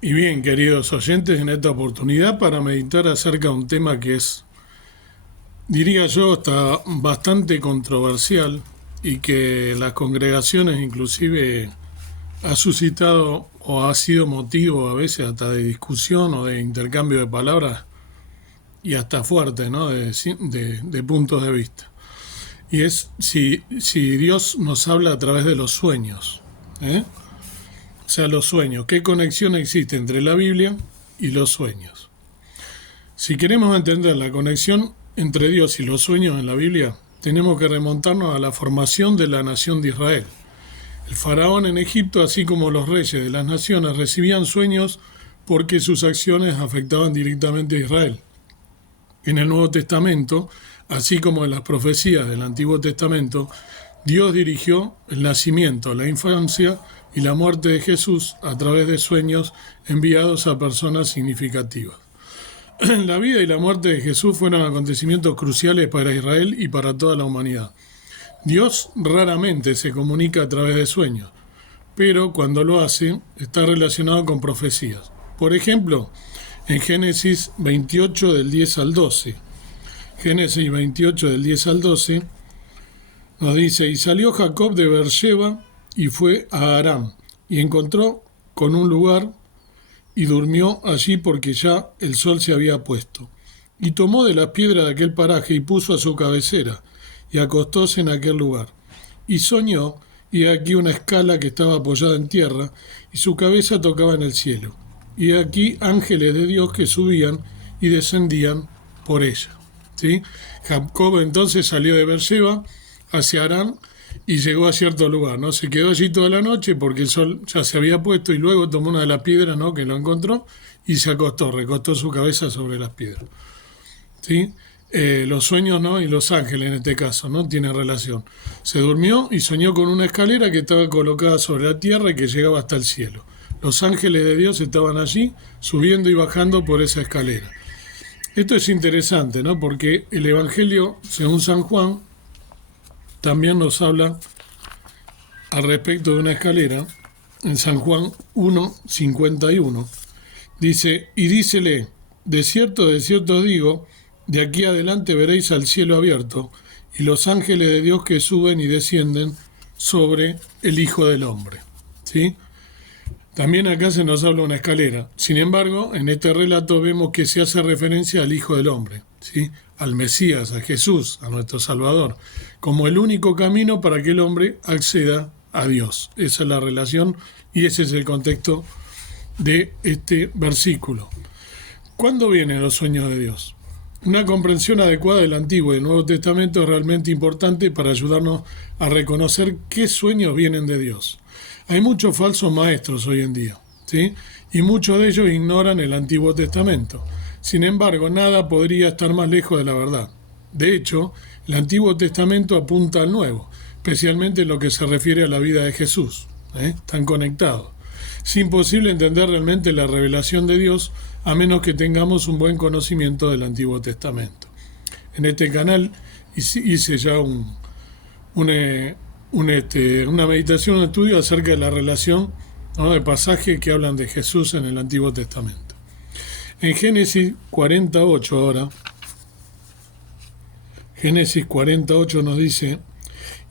Y bien, queridos oyentes, en esta oportunidad para meditar acerca de un tema que es, diría yo, está bastante controversial y que las congregaciones inclusive ha suscitado o ha sido motivo a veces hasta de discusión o de intercambio de palabras y hasta fuerte, ¿no? De puntos de vista. Y es si Dios nos habla a través de los sueños, ¿eh? O sea, los sueños. ¿Qué conexión existe entre la Biblia y los sueños? Si queremos entender la conexión entre Dios y los sueños en la Biblia, tenemos que remontarnos a la formación de la nación de Israel. El faraón en Egipto, así como los reyes de las naciones, recibían sueños porque sus acciones afectaban directamente a Israel. En el Nuevo Testamento, así como en las profecías del Antiguo Testamento, Dios dirigió el nacimiento, la infancia y la muerte de Jesús a través de sueños enviados a personas significativas. La vida y la muerte de Jesús fueron acontecimientos cruciales para Israel y para toda la humanidad. Dios raramente se comunica a través de sueños, pero cuando lo hace está relacionado con profecías. Por ejemplo, en Génesis 28 del 10 al 12. Génesis 28 del 10 al 12 nos dice: y salió Jacob de Beersheba y fue a Aram, y encontró con un lugar y durmió allí porque ya el sol se había puesto. Y tomó de las piedras de aquel paraje y puso a su cabecera, y acostóse en aquel lugar. Y soñó, y aquí una escala que estaba apoyada en tierra, y su cabeza tocaba en el cielo. Y aquí ángeles de Dios que subían y descendían por ella. ¿Sí? Jacob entonces salió de Beersheba hacia Aram y llegó a cierto lugar, ¿no? Se quedó allí toda la noche porque el sol ya se había puesto y luego tomó una de las piedras, ¿no?, que lo encontró y se acostó, recostó su cabeza sobre las piedras. ¿Sí? Los sueños, ¿no?, y los ángeles en este caso, ¿no?, tienen relación. Se durmió y soñó con una escalera que estaba colocada sobre la tierra y que llegaba hasta el cielo. Los ángeles de Dios estaban allí, subiendo y bajando por esa escalera. Esto es interesante, ¿no?, porque el Evangelio, según San Juan, también nos habla al respecto de una escalera. En San Juan 1:51 dice: y dícele, de cierto os digo, de aquí adelante veréis al cielo abierto y los ángeles de Dios que suben y descienden sobre el Hijo del Hombre. ¿Sí? También acá se nos habla de una escalera. Sin embargo, en este relato vemos que se hace referencia al Hijo del Hombre, ¿sí?, al Mesías, a Jesús, a nuestro Salvador, como el único camino para que el hombre acceda a Dios. Esa es la relación y ese es el contexto de este versículo. ¿Cuándo vienen los sueños de Dios? Una comprensión adecuada del Antiguo y del Nuevo Testamento es realmente importante para ayudarnos a reconocer qué sueños vienen de Dios. Hay muchos falsos maestros hoy en día, ¿sí?, y muchos de ellos ignoran el Antiguo Testamento. Sin embargo, nada podría estar más lejos de la verdad. De hecho, el Antiguo Testamento apunta al Nuevo, especialmente en lo que se refiere a la vida de Jesús. Están conectados. Es imposible entender realmente la revelación de Dios a menos que tengamos un buen conocimiento del Antiguo Testamento. En este canal hice ya una meditación, un estudio acerca de la relación, ¿no?, de pasajes que hablan de Jesús en el Antiguo Testamento. En Génesis 48 ahora, Génesis 48 nos dice: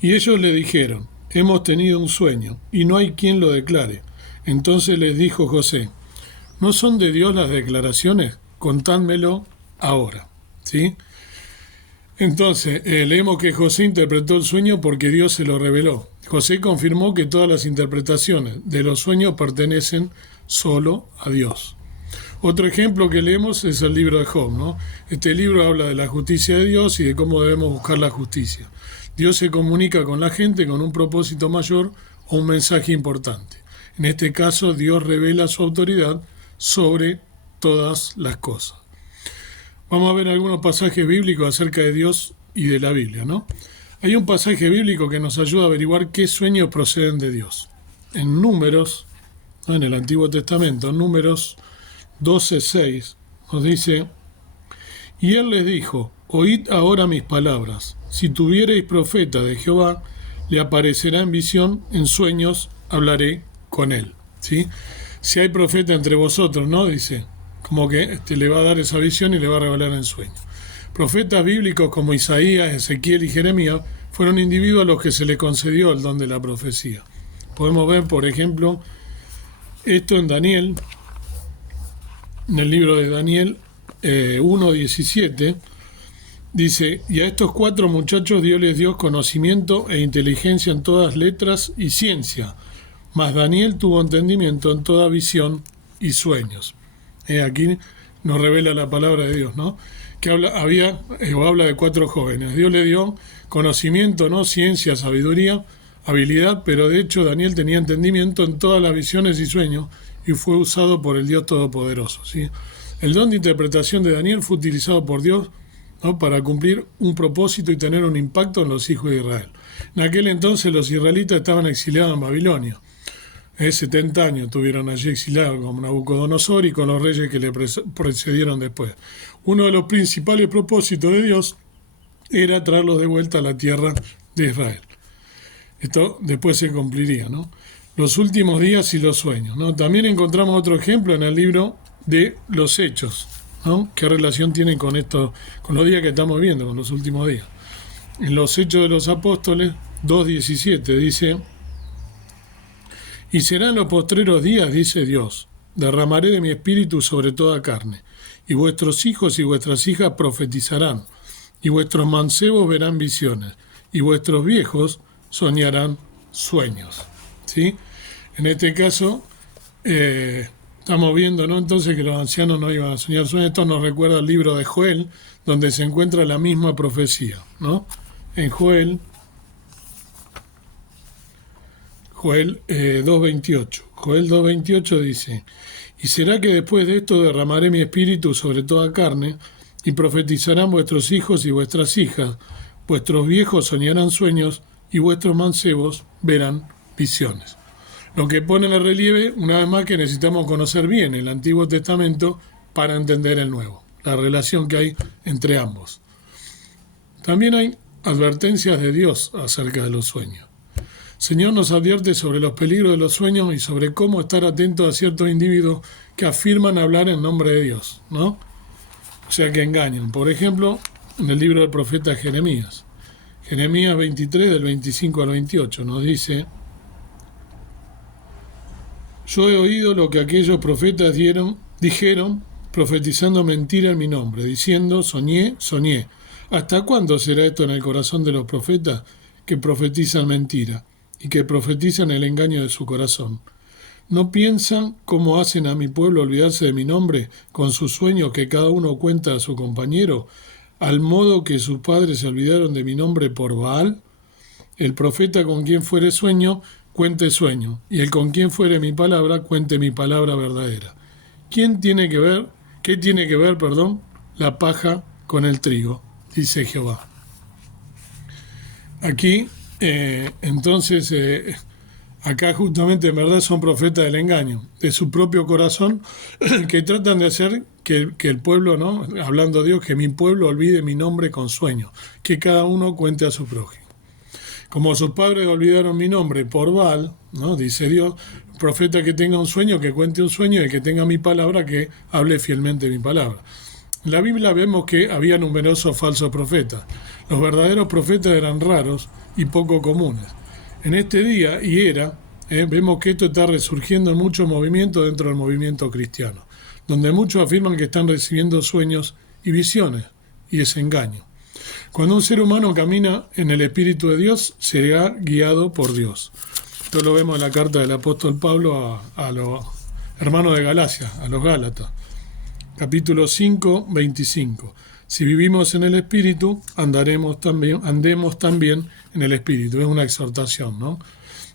y ellos le dijeron, hemos tenido un sueño, y no hay quien lo declare. Entonces les dijo José, ¿no son de Dios las declaraciones? Contádmelo ahora. ¿Sí? Entonces, leemos que José interpretó el sueño porque Dios se lo reveló. José confirmó que todas las interpretaciones de los sueños pertenecen solo a Dios. Otro ejemplo que leemos es el libro de Job, ¿no? Este libro habla de la justicia de Dios y de cómo debemos buscar la justicia. Dios se comunica con la gente con un propósito mayor o un mensaje importante. En este caso, Dios revela su autoridad sobre todas las cosas. Vamos a ver algunos pasajes bíblicos acerca de Dios y de la Biblia, ¿no? Hay un pasaje bíblico que nos ayuda a averiguar qué sueños proceden de Dios. En Números, ¿no?, en el Antiguo Testamento, en Números 12:6, nos dice: y él les dijo, oíd ahora mis palabras. Si tuviereis profeta de Jehová, le aparecerá en visión, en sueños hablaré con él. ¿Sí? si hay profeta entre vosotros, ¿no? Dice, como que le va a dar esa visión y le va a revelar en sueño. Profetas bíblicos como Isaías, Ezequiel y Jeremías fueron individuos a los que se les concedió el don de la profecía. Podemos ver, por ejemplo, esto en Daniel, en el libro de Daniel 1:17, dice, y a estos 4 muchachos Dios les dio conocimiento e inteligencia en todas letras y ciencia, mas Daniel tuvo entendimiento en toda visión y sueños. Aquí nos revela la palabra de Dios, ¿no? Que habla de 4 jóvenes. Dios le dio conocimiento, ¿no? Ciencia, sabiduría, habilidad, pero de hecho Daniel tenía entendimiento en todas las visiones y sueños y fue usado por el Dios Todopoderoso, ¿sí? El don de interpretación de Daniel fue utilizado por Dios, ¿no? Para cumplir un propósito y tener un impacto en los hijos de Israel. En aquel entonces los israelitas estaban exiliados en Babilonia. 70 años estuvieron allí exiliados con Nabucodonosor y con los reyes que le precedieron después. Uno de los principales propósitos de Dios era traerlos de vuelta a la tierra de Israel. Esto después se cumpliría, ¿no? Los últimos días y los sueños, ¿no? También encontramos otro ejemplo en el libro de los Hechos, ¿no? ¿Qué relación tienen con esto, con los días que estamos viendo, con los últimos días? En los Hechos de los Apóstoles 2:17 dice, y serán los postreros días, dice Dios, derramaré de mi espíritu sobre toda carne, y vuestros hijos y vuestras hijas profetizarán, y vuestros mancebos verán visiones, y vuestros viejos soñarán sueños. ¿Sí? En este caso, estamos viendo, ¿no? Entonces que los ancianos no iban a soñar sueños. Esto nos recuerda al libro de Joel, donde se encuentra la misma profecía, ¿no? En Joel 2:28. Joel 2:28 dice, y será que después de esto derramaré mi espíritu sobre toda carne, y profetizarán vuestros hijos y vuestras hijas, vuestros viejos soñarán sueños, y vuestros mancebos verán visiones. Lo que pone en relieve, una vez más, que necesitamos conocer bien el Antiguo Testamento para entender el Nuevo, la relación que hay entre ambos. También hay advertencias de Dios acerca de los sueños. El Señor nos advierte sobre los peligros de los sueños y sobre cómo estar atentos a ciertos individuos que afirman hablar en nombre de Dios, ¿no? O sea, que engañan. Por ejemplo, en el libro del profeta Jeremías. Jeremías 23, del 25 al 28, nos dice, yo he oído lo que aquellos profetas dijeron, profetizando mentira en mi nombre, diciendo, soñé. ¿Hasta cuándo será esto en el corazón de los profetas que profetizan mentira y que profetizan el engaño de su corazón? ¿No piensan cómo hacen a mi pueblo olvidarse de mi nombre con sus sueños que cada uno cuenta a su compañero, al modo que sus padres se olvidaron de mi nombre por Baal? El profeta con quien fuere sueño, cuente sueño, y el con quien fuere mi palabra, cuente mi palabra verdadera. ¿Qué tiene que ver, la paja con el trigo? Dice Jehová. Aquí, entonces, acá justamente en verdad son profetas del engaño, de su propio corazón, que tratan de hacer que el pueblo, ¿no? Hablando Dios, que mi pueblo olvide mi nombre con sueño, que cada uno cuente a su prójimo. Como sus padres olvidaron mi nombre por Baal, ¿no? Dice Dios, profeta que tenga un sueño, que cuente un sueño, y que tenga mi palabra, que hable fielmente mi palabra. En la Biblia vemos que había numerosos falsos profetas. Los verdaderos profetas eran raros y poco comunes. En este día vemos que esto está resurgiendo en muchos movimientos dentro del movimiento cristiano, donde muchos afirman que están recibiendo sueños y visiones, y es engaño. Cuando un ser humano camina en el Espíritu de Dios, será guiado por Dios. Esto lo vemos en la carta del apóstol Pablo a los hermanos de Galacia, a los Gálatas. Capítulo 5, 25. Si vivimos en el Espíritu, andemos también en el Espíritu. Es una exhortación, ¿no?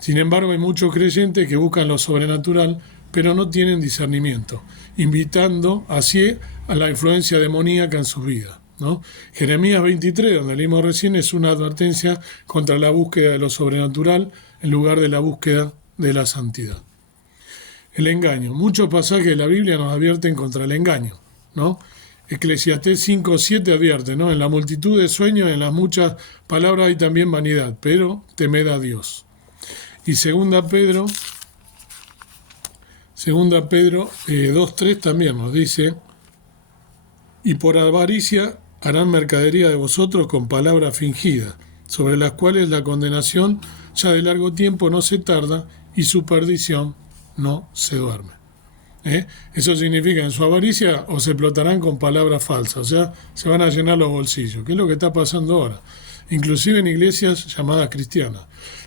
Sin embargo, hay muchos creyentes que buscan lo sobrenatural, pero no tienen discernimiento, invitando así a la influencia demoníaca en sus vidas, ¿no? Jeremías 23, donde leímos recién, es una advertencia contra la búsqueda de lo sobrenatural en lugar de la búsqueda de la santidad. El engaño. Muchos pasajes de la Biblia nos advierten contra el engaño, ¿no? Eclesiastés 5:7 advierte, ¿no? En la multitud de sueños, en las muchas palabras hay también vanidad, pero temed a Dios. Y 2 Pedro Segunda Pedro 2:3 también nos dice, y por avaricia harán mercadería de vosotros con palabras fingidas, sobre las cuales la condenación ya de largo tiempo no se tarda y su perdición no se duerme. Eso significa que en su avaricia os explotarán con palabras falsas, o sea, se van a llenar los bolsillos, que es lo que está pasando ahora, inclusive en iglesias llamadas cristianas.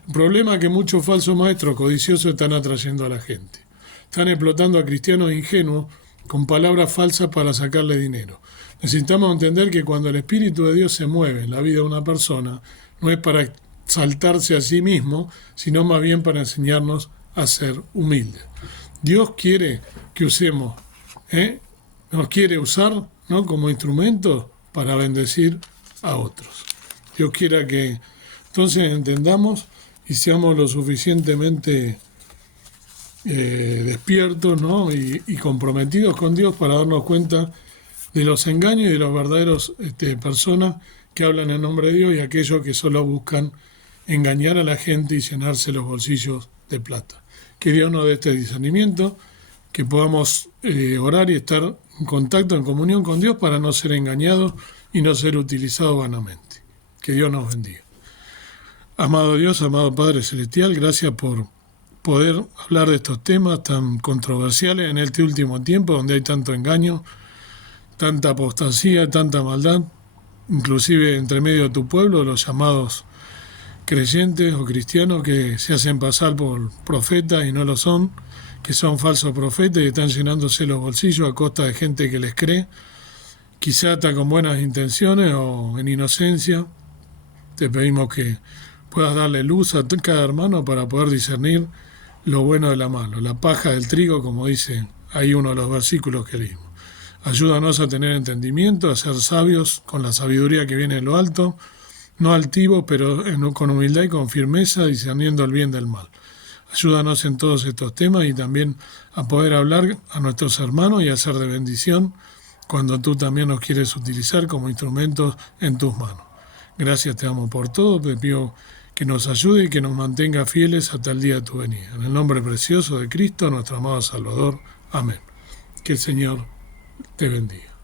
El problema es que muchos falsos maestros codiciosos están atrayendo a la gente. Están explotando a cristianos ingenuos con palabras falsas para sacarle dinero. Necesitamos entender que cuando el Espíritu de Dios se mueve en la vida de una persona, no es para exaltarse a sí mismo, sino más bien para enseñarnos a ser humildes. Dios quiere que usemos, nos quiere usar, ¿no?, como instrumento para bendecir a otros. Dios quiera que entonces entendamos y seamos lo suficientemente despiertos, ¿no?, y comprometidos con Dios para darnos cuenta de los engaños y de los verdaderos personas que hablan en nombre de Dios y aquellos que solo buscan engañar a la gente y llenarse los bolsillos de plata. Que Dios nos dé este discernimiento, que podamos orar y estar en contacto, en comunión con Dios para no ser engañados y no ser utilizados vanamente. Que Dios nos bendiga. Amado Dios, amado Padre Celestial, gracias por poder hablar de estos temas tan controversiales en este último tiempo donde hay tanto engaño, tanta apostasía, tanta maldad, inclusive entre medio de tu pueblo, los llamados creyentes o cristianos que se hacen pasar por profetas y no lo son, que son falsos profetas y están llenándose los bolsillos a costa de gente que les cree, quizá hasta con buenas intenciones o en inocencia. Te pedimos que puedas darle luz a cada hermano para poder discernir lo bueno de la malo, la paja del trigo, como dice ahí uno de los versículos que leímos. Ayúdanos a tener entendimiento, a ser sabios con la sabiduría que viene de lo alto, no altivos, pero con humildad y con firmeza, discerniendo el bien del mal. Ayúdanos en todos estos temas y también a poder hablar a nuestros hermanos y a ser de bendición cuando tú también nos quieres utilizar como instrumentos en tus manos. Gracias te damos por todo, te pido que nos ayude y que nos mantenga fieles hasta el día de tu venida. En el nombre precioso de Cristo, nuestro amado Salvador. Amén. Que el Señor te bendiga.